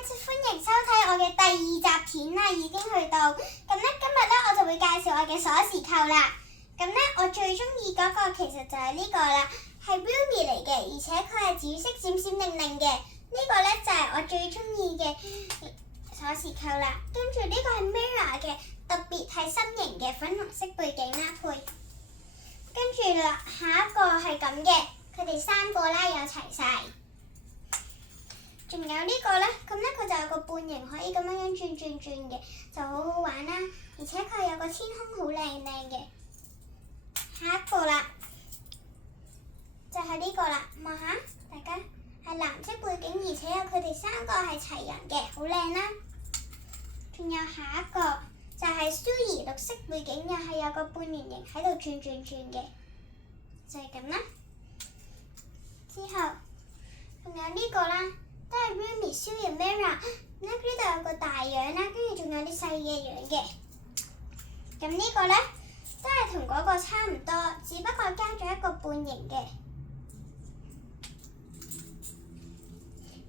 歡迎收睇我嘅第2集片啦，已經去到。咁咧今日咧我就會介紹我嘅鎖匙扣啦。咁咧我最中意嗰個其實就係呢個啦，係 Rumi 嚟嘅，而且佢係紫色閃閃靈靈嘅。呢個咧就係我最中意嘅鎖匙扣啦。跟住呢個係 Mirror 嘅，特別係心形嘅粉紅色背景啦配。跟住啦，下一個係咁嘅，佢哋3個啦有齊晒。仲有呢個咧，咁咧佢就有個半形可以咁樣轉嘅，就好好玩啦。而且佢有個天空好靚嘅。下一個啦，就係呢個啦，望下大家係藍色背景，而且有佢哋3個係齊人嘅，好靚啦。仲有下一個就係 Sui 綠色背景，又係有個半圓形喺度轉嘅，就係咁啦。之後仲有呢個啦。都係 Rumi Sui Mirror，呢度有個大樣啦，跟住仲有啲細嘅樣嘅。咁呢個咧都係同嗰個差唔多，只不過加咗一個半形嘅。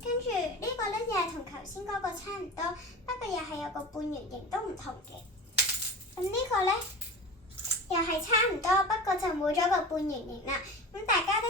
跟住呢個咧又係同頭先嗰個差唔多，不過又係有個半圓形都唔同嘅。咁呢個咧又係差唔多，不過就冇咗個半圓形啦。咁大家